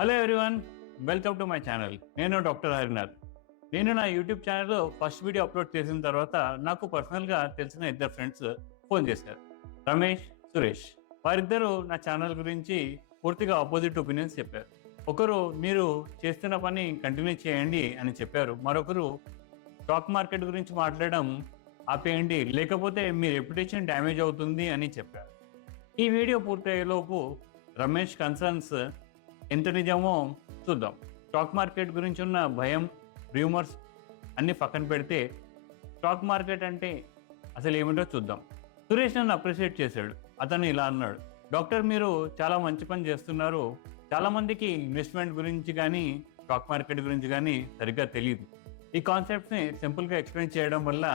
Hello everyone, welcome to my channel. నేను doctor Harinath. నేను నా యూట్యూబ్ ఛానల్లో ఫస్ట్ వీడియో అప్లోడ్ చేసిన తర్వాత నాకు పర్సనల్గా తెలిసిన ఇద్దరు ఫ్రెండ్స్ ఫోన్ చేశారు, రమేష్, సురేష్. వారిద్దరూ నా ఛానల్ గురించి పూర్తిగా ఆపోజిట్ ఒపీనియన్స్ చెప్పారు. ఒకరు మీరు చేస్తున్న పని కంటిన్యూ చేయండి అని చెప్పారు. మరొకరు స్టాక్ మార్కెట్ గురించి మాట్లాడడం ఆపేయండి, లేకపోతే మీ రెప్యుటేషన్ డ్యామేజ్ అవుతుంది అని చెప్పారు. ఈ వీడియో పూర్తయ్యేలోపు రమేష్ కన్సర్న్స్ ఎంత నిజమో చూద్దాం. స్టాక్ మార్కెట్ గురించి ఉన్న భయం, రూమర్స్ అన్నీ పక్కన పెడితే స్టాక్ మార్కెట్ అంటే అసలు ఏమిటో చూద్దాం. సురేష్ నన్ను అప్రిషియేట్ చేశాడు. అతను ఇలా అన్నాడు, డాక్టర్ మీరు చాలా మంచి పని చేస్తున్నారు. చాలామందికి ఇన్వెస్ట్మెంట్ గురించి కానీ స్టాక్ మార్కెట్ గురించి కానీ సరిగ్గా తెలియదు. ఈ కాన్సెప్ట్స్ని సింపుల్గా ఎక్స్ప్లెయిన్ చేయడం వల్ల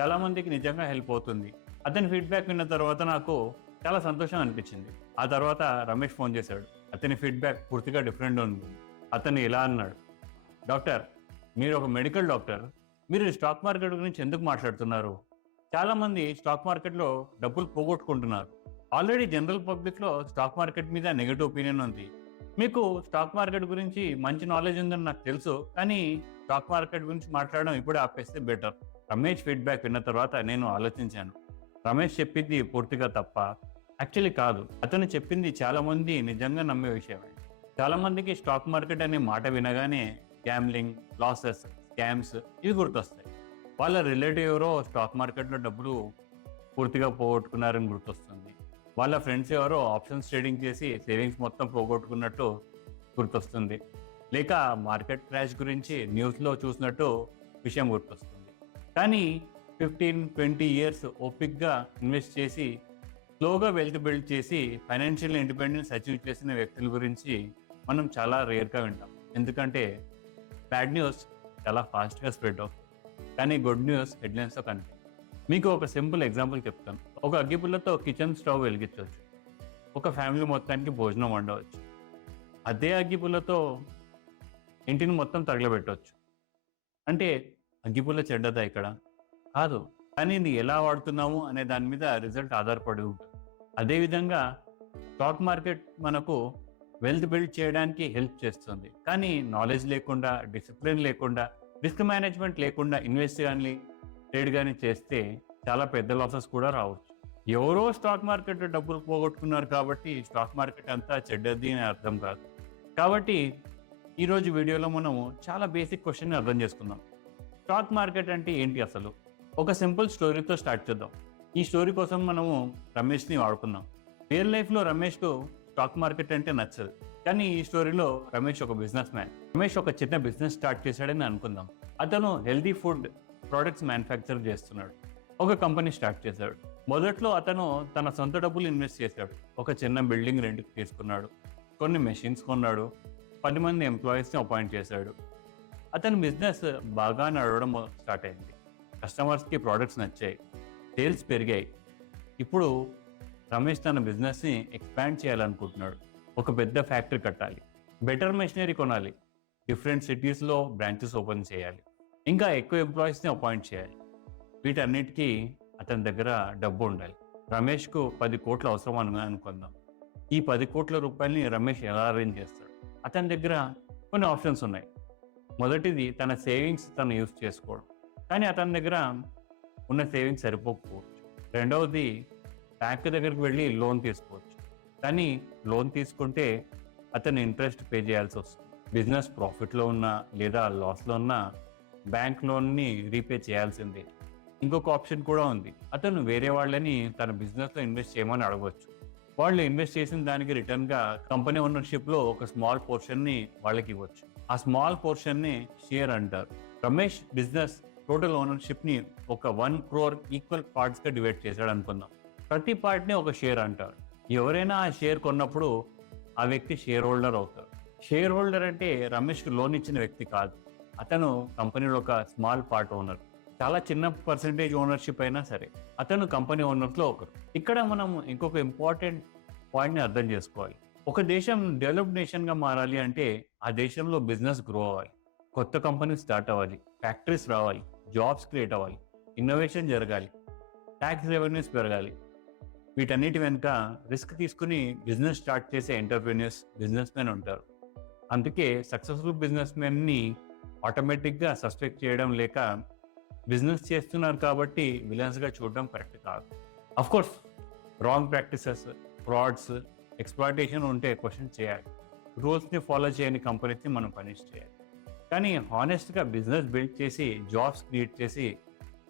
చాలామందికి నిజంగా హెల్ప్ అవుతుంది. అతని ఫీడ్బ్యాక్ విన్న తర్వాత నాకు చాలా సంతోషం అనిపించింది. ఆ తర్వాత రమేష్ ఫోన్ చేశాడు. అతని ఫీడ్బ్యాక్ పూర్తిగా డిఫరెంట్ ఉంది. అతను ఇలా అన్నాడు, డాక్టర్ మీరు ఒక మెడికల్ డాక్టర్, మీరు స్టాక్ మార్కెట్ గురించి ఎందుకు మాట్లాడుతున్నారు? చాలామంది స్టాక్ మార్కెట్లో డబ్బులు పోగొట్టుకుంటున్నారు. ఆల్రెడీ జనరల్ పబ్లిక్లో స్టాక్ మార్కెట్ మీద నెగిటివ్ ఒపీనియన్ ఉంది. మీకు స్టాక్ మార్కెట్ గురించి మంచి నాలెడ్జ్ ఉందని నాకు తెలుసు, కానీ స్టాక్ మార్కెట్ గురించి మాట్లాడడం ఇప్పుడే ఆపేస్తే బెటర్. రమేష్ ఫీడ్బ్యాక్ విన్న తర్వాత నేను ఆలోచించాను. రమేష్ చెప్పింది పూర్తిగా తప్ప? యాక్చువల్లీ కాదు. అతను చెప్పింది చాలామంది నిజంగా నమ్మే విషయమే. చాలామందికి స్టాక్ మార్కెట్ అనే మాట వినగానే గ్యామ్లింగ్, లాసెస్, స్కామ్స్ ఇవి గుర్తొస్తాయి. వాళ్ళ రిలేటివ్ ఎవరో స్టాక్ మార్కెట్లో డబ్బులు పూర్తిగా పోగొట్టుకున్నారని గుర్తొస్తుంది. వాళ్ళ ఫ్రెండ్స్ ఎవరో ఆప్షన్స్ ట్రేడింగ్ చేసి సేవింగ్స్ మొత్తం పోగొట్టుకున్నట్టు గుర్తొస్తుంది. లేక మార్కెట్ క్రాష్ గురించి న్యూస్లో చూసినట్టు విషయం గుర్తొస్తుంది. కానీ 15-20 ఇయర్స్ ఓపిక్గా ఇన్వెస్ట్ చేసి స్లోగా వెల్త్ బిల్డ్ చేసి ఫైనాన్షియల్ ఇండిపెండెన్స్ అచీవ్ చేసిన వ్యక్తుల గురించి మనం చాలా రేర్గా వింటాం. ఎందుకంటే బ్యాడ్ న్యూస్ చాలా ఫాస్ట్గా స్ప్రెడ్ అవుతుంది, కానీ గుడ్ న్యూస్ హెడ్లైన్స్తో కనిపి. మీకు ఒక సింపుల్ ఎగ్జాంపుల్ చెప్తాను. ఒక అగ్గిపుల్లతో కిచెన్ స్టవ్ వెలిగించవచ్చు, ఒక ఫ్యామిలీ మొత్తానికి భోజనం వండవచ్చు. అదే అగ్గిపుల్లతో ఇంటిని మొత్తం తగలబెట్టవచ్చు. అంటే అగ్గిపుల్ల చెడ్డదా? ఇక్కడ కాదు, కానీ ఇది ఎలా వాడుతున్నాము అనే దాని మీద రిజల్ట్ ఆధారపడి ఉంటుంది. అదేవిధంగా స్టాక్ మార్కెట్ మనకు వెల్త్ బిల్డ్ చేయడానికి హెల్ప్ చేస్తుంది, కానీ నాలెడ్జ్ లేకుండా, డిసిప్లిన్ లేకుండా, రిస్క్ మేనేజ్మెంట్ లేకుండా ఇన్వెస్ట్ కానీ ట్రేడ్ కానీ చేస్తే చాలా పెద్ద లాసెస్ కూడా రావచ్చు. ఎవరో స్టాక్ మార్కెట్ డబ్బులు పోగొట్టుకున్నారు కాబట్టి స్టాక్ మార్కెట్ అంతా చెడ్డది అని అర్థం కాదు. కాబట్టి ఈరోజు వీడియోలో మనము చాలా బేసిక్ క్వశ్చన్ని అర్థం చేసుకుందాం. స్టాక్ మార్కెట్ అంటే ఏంటి అసలు? ఒక సింపుల్ స్టోరీతో స్టార్ట్ చేద్దాం. ఈ స్టోరీ కోసం మనము రమేష్ని వాడుకుందాం. రియల్ లైఫ్లో రమేష్కు స్టాక్ మార్కెట్ అంటే నచ్చదు, కానీ ఈ స్టోరీలో రమేష్ ఒక బిజినెస్ మ్యాన్. రమేష్ ఒక చిన్న బిజినెస్ స్టార్ట్ చేశాడని అనుకుందాం. అతను హెల్దీ ఫుడ్ ప్రోడక్ట్స్ మ్యానుఫ్యాక్చర్ చేస్తున్నాడు. ఒక కంపెనీ స్టార్ట్ చేశాడు. మొదట్లో అతను తన సొంత డబ్బులు ఇన్వెస్ట్ చేశాడు. ఒక చిన్న బిల్డింగ్ రెంట్కి తీసుకున్నాడు, కొన్ని మెషిన్స్ కొన్నాడు, 10 మంది ఎంప్లాయీస్ని అపాయింట్ చేశాడు. అతని బిజినెస్ బాగా నడవడం స్టార్ట్ అయింది. కస్టమర్స్కి ప్రోడక్ట్స్ నచ్చాయి, సేల్స్ పెరిగాయి. ఇప్పుడు రమేష్ తన బిజినెస్ని ఎక్స్పాండ్ చేయాలనుకుంటున్నాడు. ఒక పెద్ద ఫ్యాక్టరీ కట్టాలి, బెటర్ మెషినరీ కొనాలి, డిఫరెంట్ సిటీస్లో బ్రాంచెస్ ఓపెన్ చేయాలి, ఇంకా ఎక్కువ ఎంప్లాయీస్ని అపాయింట్ చేయాలి. వీటన్నిటికీ అతని దగ్గర డబ్బు ఉండాలి. రమేష్కు 10 కోట్లు అవసరం అనుకుందాం. ఈ 10 కోట్ల రూపాయలని రమేష్ ఎలా అరేంజ్ చేస్తాడు? అతని దగ్గర కొన్ని ఆప్షన్స్ ఉన్నాయి. మొదటిది తన సేవింగ్స్ తను యూజ్ చేసుకోవడం, కానీ అతని దగ్గర ఉన్న సేవింగ్స్ సరిపోకపోవచ్చు. రెండవది బ్యాంక్ దగ్గరికి వెళ్ళి లోన్ తీసుకోవచ్చు, కానీ లోన్ తీసుకుంటే అతను ఇంట్రెస్ట్ పే చేయాల్సి వస్తుంది. బిజినెస్ ప్రాఫిట్లో ఉన్నా లేదా లాస్లో ఉన్నా బ్యాంక్ లోన్ని రీపే చేయాల్సిందే. ఇంకొక ఆప్షన్ కూడా ఉంది. అతను వేరే వాళ్ళని తన బిజినెస్లో ఇన్వెస్ట్ చేయమని అడగవచ్చు. వాళ్ళు ఇన్వెస్ట్ చేసిన దానికి రిటర్న్గా కంపెనీ ఓనర్షిప్లో ఒక స్మాల్ పోర్షన్ని వాళ్ళకి ఇవ్వచ్చు. ఆ స్మాల్ పోర్షన్ని షేర్ అంటారు. రమేష్ బిజినెస్ టోటల్ ఓనర్షిప్ని ఒక 1 crore ఈక్వల్ పార్ట్స్గా డివైడ్ చేశాడు అనుకుందాం. ప్రతి పార్ట్ని ఒక షేర్ అంటారు. ఎవరైనా ఆ షేర్ కొన్నప్పుడు ఆ వ్యక్తి షేర్ హోల్డర్ అవుతారు. షేర్ హోల్డర్ అంటే రమేష్కి లోన్ ఇచ్చిన వ్యక్తి కాదు, అతను కంపెనీలో ఒక స్మాల్ పార్ట్ ఓనర్. చాలా చిన్న పర్సెంటేజ్ ఓనర్షిప్ అయినా సరే అతను కంపెనీ ఓనర్స్లో ఒకరు. ఇక్కడ మనం ఇంకొక ఇంపార్టెంట్ పాయింట్ని అర్థం చేసుకోవాలి. ఒక దేశం డెవలప్డ్ నేషన్గా మారాలి అంటే ఆ దేశంలో బిజినెస్ గ్రో అవ్వాలి, కొత్త కంపెనీ స్టార్ట్ అవ్వాలి, ఫ్యాక్టరీస్ రావాలి, జాబ్స్ క్రియేట్ అవ్వాలి, ఇన్నోవేషన్ జరగాలి, ట్యాక్స్ రెవెన్యూస్ పెరగాలి. వీటన్నిటి వెనుక రిస్క్ తీసుకుని బిజినెస్ స్టార్ట్ చేసే ఎంటర్ప్రెన్యూర్స్, బిజినెస్ మెన్ ఉంటారు. అందుకే సక్సెస్ఫుల్ బిజినెస్ మెన్ని ఆటోమేటిక్గా సస్పెక్ట్ చేయడం లేక బిజినెస్ చేస్తున్నారు కాబట్టి విలన్స్గా చూడడం కరెక్ట్ కాదు. Course wrong practices, frauds, exploitation ఉంటే క్వశ్చన్ చేయాలి. రూల్స్ని ఫాలో చేయని కంపెనీస్ని మనం పనిష్ చేయాలి. కానీ హానెస్ట్గా బిజినెస్ బిల్డ్ చేసి జాబ్స్ క్రియేట్ చేసి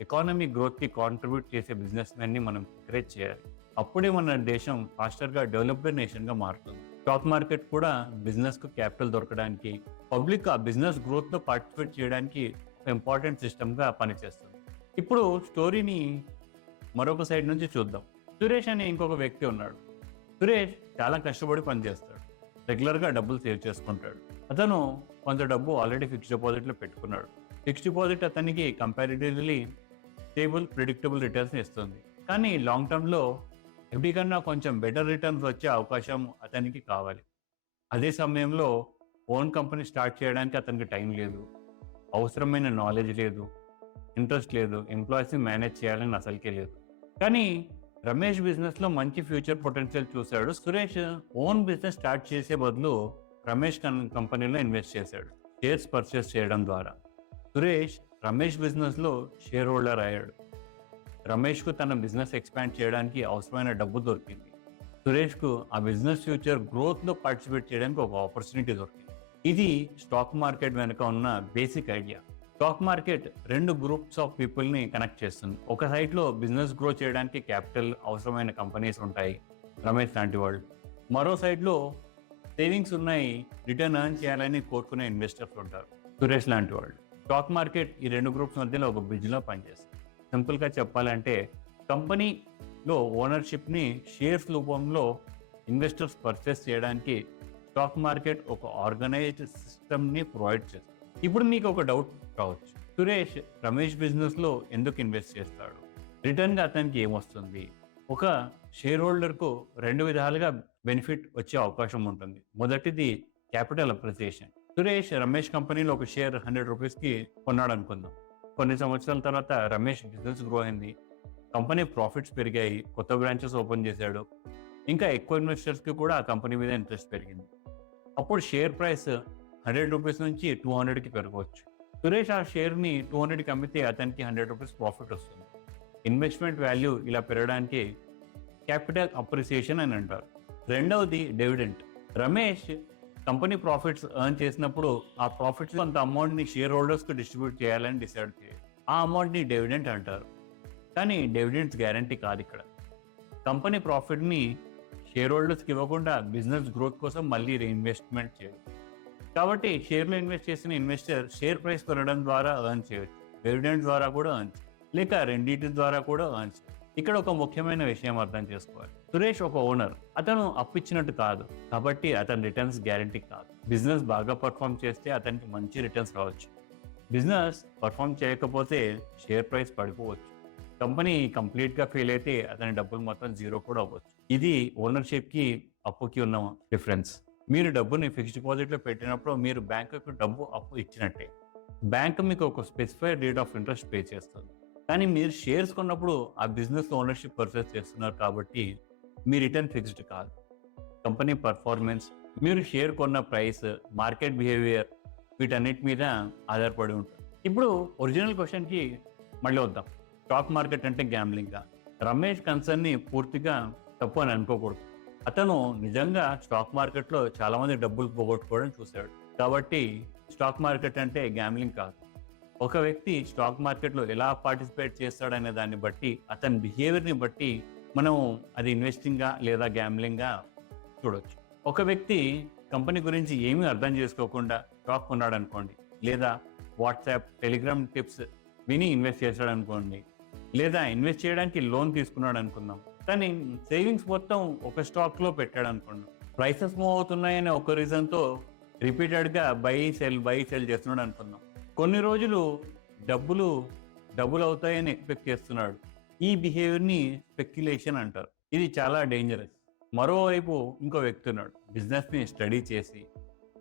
ఎకానమీ గ్రోత్కి కాంట్రిబ్యూట్ చేసే బిజినెస్ మెన్ని మనం ఎంకరేజ్ చేయాలి. అప్పుడే మన దేశం ఫాస్టర్గా డెవలప్డ్ నేషన్గా మారుతుంది. స్టాక్ మార్కెట్ కూడా బిజినెస్కు క్యాపిటల్ దొరకడానికి, పబ్లిక్ ఆ బిజినెస్ గ్రోత్లో పార్టిసిపేట్ చేయడానికి ఒక ఇంపార్టెంట్ సిస్టమ్గా పనిచేస్తుంది. ఇప్పుడు స్టోరీని మరొక సైడ్ నుంచి చూద్దాం. సురేష్ అనే ఇంకొక వ్యక్తి ఉన్నాడు. సురేష్ చాలా కష్టపడి పనిచేస్తాడు, రెగ్యులర్గా డబ్బులు సేవ్ చేసుకుంటాడు. అతను కొంత డబ్బు ఆల్రెడీ ఫిక్స్డ్ డిపాజిట్లో పెట్టుకున్నాడు. ఫిక్స్డ్ డిపాజిట్ అతనికి కంపారిటివ్లీ స్టేబుల్, ప్రిడిక్టబుల్ రిటర్న్స్ ఇస్తుంది. కానీ లాంగ్ టర్మ్లో ఎఫ్డీ కన్నా కొంచెం బెటర్ రిటర్న్స్ వచ్చే అవకాశం అతనికి కావాలి. అదే సమయంలో ఓన్ కంపెనీ స్టార్ట్ చేయడానికి అతనికి టైం లేదు, అవసరమైన నాలెడ్జ్ లేదు, ఇంట్రెస్ట్ లేదు, ఎంప్లాయీస్ని మేనేజ్ చేయాలని అసలుకే లేదు. కానీ రమేష్ బిజినెస్లో మంచి ఫ్యూచర్ పొటెన్షియల్ చూశాడు. సురేష్ ఓన్ బిజినెస్ స్టార్ట్ చేసే బదులు రమేష్ కంపెనీలో ఇన్వెస్ట్ చేశాడు, షేర్స్ పర్చేస్ చేయడం ద్వారా. సురేష్ రమేష్ బిజినెస్లో షేర్ హోల్డర్ అయ్యాడు. రమేష్కు తన బిజినెస్ ఎక్స్పాండ్ చేయడానికి అవసరమైన డబ్బు దొరికింది. సురేష్కు ఆ బిజినెస్ ఫ్యూచర్ గ్రోత్లో పార్టిసిపేట్ చేయడానికి ఒక ఆపర్చునిటీ దొరికింది. ఇది స్టాక్ మార్కెట్ వెనుక ఉన్న బేసిక్ ఐడియా. స్టాక్ మార్కెట్ రెండు గ్రూప్స్ ఆఫ్ పీపుల్ని కనెక్ట్ చేస్తుంది. ఒక సైడ్లో బిజినెస్ గ్రో చేయడానికి క్యాపిటల్ అవసరమైన కంపెనీస్ ఉంటాయి, రమేష్ లాంటి వాళ్ళు. మరో సైడ్లో సేవింగ్స్ ఉన్నాయి, రిటర్న్ ఎర్న్ చేయాలని కోరుకునే ఇన్వెస్టర్స్ ఉంటారు, సురేష్ లాంటి వాళ్ళు. స్టాక్ మార్కెట్ ఈ రెండు గ్రూప్స్ మధ్యలో ఒక బ్రిడ్జ్లో పనిచేస్తుంది. సింపుల్గా చెప్పాలంటే కంపెనీలో ఓనర్షిప్ని షేర్స్ రూపంలో ఇన్వెస్టర్స్ పర్చేస్ చేయడానికి స్టాక్ మార్కెట్ ఒక ఆర్గనైజ్డ్ సిస్టమ్ని ప్రొవైడ్ చేస్తుంది. ఇప్పుడు మీకు ఒక డౌట్ రావచ్చు, సురేష్ రమేష్ బిజినెస్లో ఎందుకు ఇన్వెస్ట్ చేస్తాడు, రిటర్న్గా అతనికి ఏమొస్తుంది? ఒక షేర్ హోల్డర్కు రెండు విధాలుగా బెనిఫిట్ వచ్చే అవకాశం ఉంటుంది. మొదటిది క్యాపిటల్ అప్రిసియేషన్. సురేష్ రమేష్ కంపెనీలో ఒక షేర్ 100 రూపీస్కి కొన్నాడు అనుకుందాం. కొన్ని సంవత్సరాల తర్వాత రమేష్ బిజినెస్ గ్రో అయింది, కంపెనీ ప్రాఫిట్స్ పెరిగాయి, కొత్త బ్రాంచెస్ ఓపెన్ చేశాడు, ఇంకా ఎక్కువ ఇన్వెస్టర్స్కి కూడా ఆ కంపెనీ మీద ఇంట్రెస్ట్ పెరిగింది. అప్పుడు షేర్ ప్రైస్ 100 రూపీస్ నుంచి 200కి పెరగవచ్చు. సురేష్ ఆ షేర్ని 200కి అమ్మితే అతనికి 100 రూపీస్ ప్రాఫిట్ వస్తుంది. ఇన్వెస్ట్మెంట్ వాల్యూ ఇలా పెరగడానికి క్యాపిటల్ అప్రిసియేషన్ అని అంటారు. రెండవది dividend. Ramesh company profits earn చేసినప్పుడు ఆ ప్రాఫిట్స్ కొంత అమౌంట్ని షేర్ హోల్డర్స్కి డిస్ట్రిబ్యూట్ చేయాలని డిసైడ్ చేయాలి. ఆ అమౌంట్ని డివిడెంట్ అంటారు. కానీ డివిడెంట్స్ గ్యారంటీ కాదు. ఇక్కడ కంపెనీ ప్రాఫిట్ని షేర్ హోల్డర్స్కి ఇవ్వకుండా బిజినెస్ గ్రోత్ కోసం మళ్ళీ రీఇన్వెస్ట్మెంట్ చేయాలి. కాబట్టి షేర్లో ఇన్వెస్ట్ చేసిన ఇన్వెస్టర్ షేర్ ప్రైస్ పెరగడం ద్వారా ఎర్న్ చేయవచ్చు, డివిడెంట్ ద్వారా కూడా ఎర్న్ చేయవచ్చు, లేక రెండింటి ద్వారా కూడా ఎర్న్ చేయవచ్చు. ఇక్కడ ఒక ముఖ్యమైన విషయం అర్థం చేసుకోవాలి. సురేష్ ఒక ఓనర్, అతను అప్పిచ్చినట్టు కాదు, కాబట్టి అతని రిటర్న్స్ గ్యారంటీ కాదు. బిజినెస్ బాగా పర్ఫామ్ చేస్తే అతనికి మంచి రిటర్న్స్ రావచ్చు, బిజినెస్ పర్ఫామ్ చేయకపోతే షేర్ ప్రైస్ పడిపోవచ్చు, కంపెనీ కంప్లీట్గా ఫెయిల్ అయితే అతని డబ్బులు మొత్తం జీరో కూడా అవ్వచ్చు. ఇది ఓనర్షిప్కి అప్పుకి ఉన్న డిఫరెన్స్. మీరు డబ్బుని ఫిక్స్డ్ డిపాజిట్లో పెట్టినప్పుడు మీరు బ్యాంకుకు డబ్బు అప్పు ఇచ్చినట్టే. బ్యాంక్ మీకు ఒక specified rate of interest pay చేస్తుంది. కానీ మీరు షేర్స్ కొన్నప్పుడు ఆ బిజినెస్ ఓనర్షిప్ పర్చేస్ చేస్తున్నారు కాబట్టి మీ రిటర్న్ ఫిక్స్డ్ కాదు. కంపెనీ పర్ఫార్మెన్స్, మీరు షేర్ కొన్న ప్రైస్, మార్కెట్ బిహేవియర్, వీటన్నిటి మీద ఆధారపడి ఉంటుంది. ఇప్పుడు ఒరిజినల్ క్వశ్చన్కి మళ్ళీ వద్దాం. స్టాక్ మార్కెట్ అంటే గ్యాంబ్లింగ్గా? రమేష్ కన్సర్న్ని పూర్తిగా తప్పు అని అనుకోకూడదు. అతను నిజంగా స్టాక్ మార్కెట్లో చాలామంది డబ్బులు పోగొట్టుకోవడం చూశాడు. కాబట్టి స్టాక్ మార్కెట్ అంటే గ్యాంబ్లింగ్ కాదు. ఒక వ్యక్తి స్టాక్ మార్కెట్లో ఎలా పార్టిసిపేట్ చేస్తాడనే దాన్ని బట్టి, అతని బిహేవియర్ని బట్టి మనం అది ఇన్వెస్టింగ్గా లేదా గ్యాంబ్లింగ్గా చూడవచ్చు. ఒక వ్యక్తి కంపెనీ గురించి ఏమీ అర్థం చేసుకోకుండా స్టాక్ కొన్నాడు అనుకోండి, లేదా వాట్సాప్, టెలిగ్రామ్ టిప్స్ విని ఇన్వెస్ట్ చేశాడు అనుకోండి, లేదా ఇన్వెస్ట్ చేయడానికి లోన్ తీసుకున్నాడు అనుకుందాం, కానీ సేవింగ్స్ మొత్తం ఒక స్టాక్లో పెట్టాడు అనుకోండి, ప్రైసెస్ మూవ్ అవుతున్నాయనే ఒక రీజన్తో రిపీటెడ్గా బై సెల్ చేస్తున్నాడు అనుకుందాం. కొన్ని రోజులు డబ్బులు అవుతాయని ఎక్స్పెక్ట్ చేస్తున్నాడు. ఈ బిహేవియర్ని స్పెక్యులేషన్ అంటారు. ఇది చాలా డేంజరస్. మరోవైపు ఇంకో వ్యక్తి ఉన్నాడు, బిజినెస్ని స్టడీ చేసి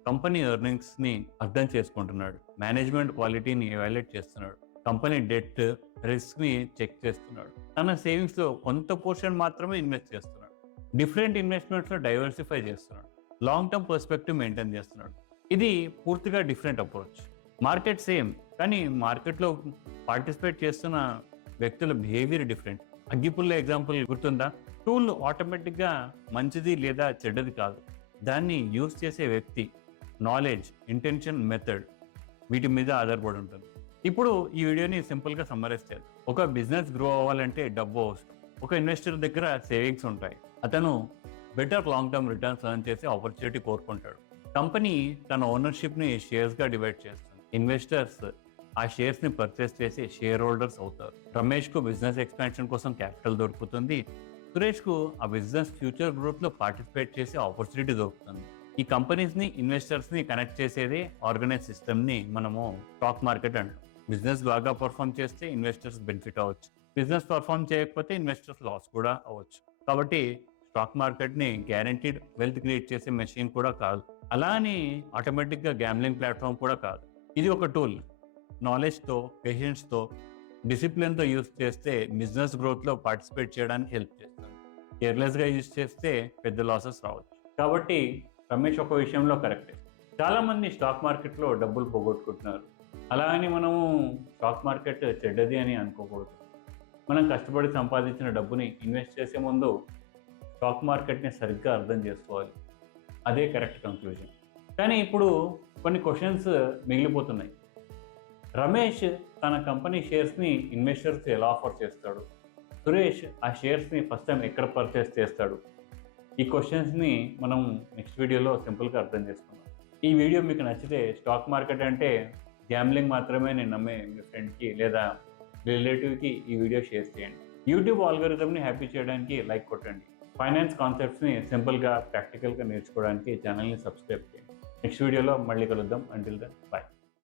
కంపెనీ ఎర్నింగ్స్ని అర్థం చేసుకుంటున్నాడు, మేనేజ్మెంట్ క్వాలిటీని ఎవాల్యుయేట్ చేస్తున్నాడు, కంపెనీ డెట్, రిస్క్ని చెక్ చేస్తున్నాడు, తన సేవింగ్స్లో కొంత పోర్షన్ మాత్రమే ఇన్వెస్ట్ చేస్తున్నాడు, డిఫరెంట్ ఇన్వెస్ట్మెంట్స్లో డైవర్సిఫై చేస్తున్నాడు, లాంగ్ టర్మ్ పర్స్పెక్టివ్ మెయింటైన్ చేస్తున్నాడు. ఇది పూర్తిగా డిఫరెంట్ అప్రోచ్. మార్కెట్ సేమ్, కానీ మార్కెట్లో పార్టిసిపేట్ చేస్తున్న వ్యక్తుల బిహేవియర్ డిఫరెంట్. అగ్గిపుల్ల ఎగ్జాంపుల్ గుర్తుందా? టూల్ ఆటోమేటిక్గా మంచిది లేదా చెడ్డది కాదు, దాన్ని యూజ్ చేసే వ్యక్తి, నాలెడ్జ్, ఇంటెన్షన్, మెథడ్, వీటి మీద ఆధారపడి ఉంటుంది. ఇప్పుడు ఈ వీడియోని సింపుల్గా సమ్మరైజ్ చేద్దాం. ఒక బిజినెస్ గ్రో అవ్వాలంటే డబ్బు అవసరం. ఒక ఇన్వెస్టర్ దగ్గర సేవింగ్స్ ఉంటాయి. అతను better long term returns earn చేసే ఆపర్చునిటీ కోరుకుంటాడు. కంపెనీ తన ఓనర్షిప్ని షేర్స్గా డివైడ్ చేస్తుంది. ఇన్వెస్టర్స్ ఆ షేర్స్ని పర్చేస్ చేసి షేర్ హోల్డర్స్ అవుతారు. రమేష్కు బిజినెస్ ఎక్స్పాన్షన్ కోసం క్యాపిటల్ దొరుకుతుంది. సురేష్కు ఆ బిజినెస్ ఫ్యూచర్ గ్రోత్లో పార్టిసిపేట్ చేసే ఆపర్చునిటీ దొరుకుతుంది. ఈ కంపెనీస్ని, ఇన్వెస్టర్స్ని కనెక్ట్ చేసేదే ఆర్గనైజ్ సిస్టమ్ని మనము స్టాక్ మార్కెట్ అంటాం. బిజినెస్ బాగా పర్ఫామ్ చేస్తే ఇన్వెస్టర్స్ బెనిఫిట్ అవ్వచ్చు, బిజినెస్ పర్ఫామ్ చేయకపోతే ఇన్వెస్టర్స్ లాస్ కూడా అవ్వచ్చు. కాబట్టి స్టాక్ మార్కెట్ని గ్యారంటీడ్ వెల్త్ క్రియేట్ చేసే మెషిన్ కూడా కాదు, అలా అని ఆటోమేటిక్గా గ్యామ్లింగ్ ప్లాట్ఫామ్ కూడా కాదు. ఇది ఒక టూల్. నాలెడ్జ్తో, పేషెన్స్తో, డిసిప్లిన్తో యూజ్ చేస్తే బిజినెస్ గ్రోత్లో పార్టిసిపేట్ చేయడానికి హెల్ప్ చేస్తుంది. కేర్లెస్గా యూజ్ చేస్తే పెద్ద లాసెస్ రావచ్చు. కాబట్టి రమేష్ ఒక విషయంలో కరెక్టే. చాలామంది స్టాక్ మార్కెట్లో డబ్బులు పోగొట్టుకుంటున్నారు. అలా అని మనము స్టాక్ మార్కెట్ చెడ్డది అని అనుకోకూడదు. మనం కష్టపడి సంపాదించిన డబ్బుని ఇన్వెస్ట్ చేసే ముందు స్టాక్ మార్కెట్ని సరిగ్గా అర్థం చేసుకోవాలి. అదే కరెక్ట్ కంక్లూజన్. కానీ ఇప్పుడు కొన్ని క్వశ్చన్స్ మిగిలిపోతున్నాయి. రమేష్ తన కంపెనీ షేర్స్ని ఇన్వెస్టర్స్ ఎలా ఆఫర్ చేస్తాడు? సురేష్ ఆ షేర్స్ని ఫస్ట్ టైం ఎక్కడ పర్చేస్ చేస్తాడు? ఈ క్వశ్చన్స్ని మనం నెక్స్ట్ వీడియోలో సింపుల్గా అర్థం చేసుకుందాం. ఈ వీడియో మీకు నచ్చితే స్టాక్ మార్కెట్ అంటే గ్యామ్లింగ్ మాత్రమే నేను నమ్మే మీ ఫ్రెండ్కి లేదా రిలేటివ్కి ఈ వీడియో షేర్ చేయండి. యూట్యూబ్ ఆల్గోరిథంని హ్యాపీ చేయడానికి లైక్ కొట్టండి. ఫైనాన్స్ కాన్సెప్ట్స్ని సింపుల్గా, ప్రాక్టికల్గా నేర్చుకోవడానికి ఛానల్ని సబ్స్క్రైబ్ చేయండి. నెక్స్ట్ వీడియోలో మళ్ళీ కలుద్దాం. Until then, bye.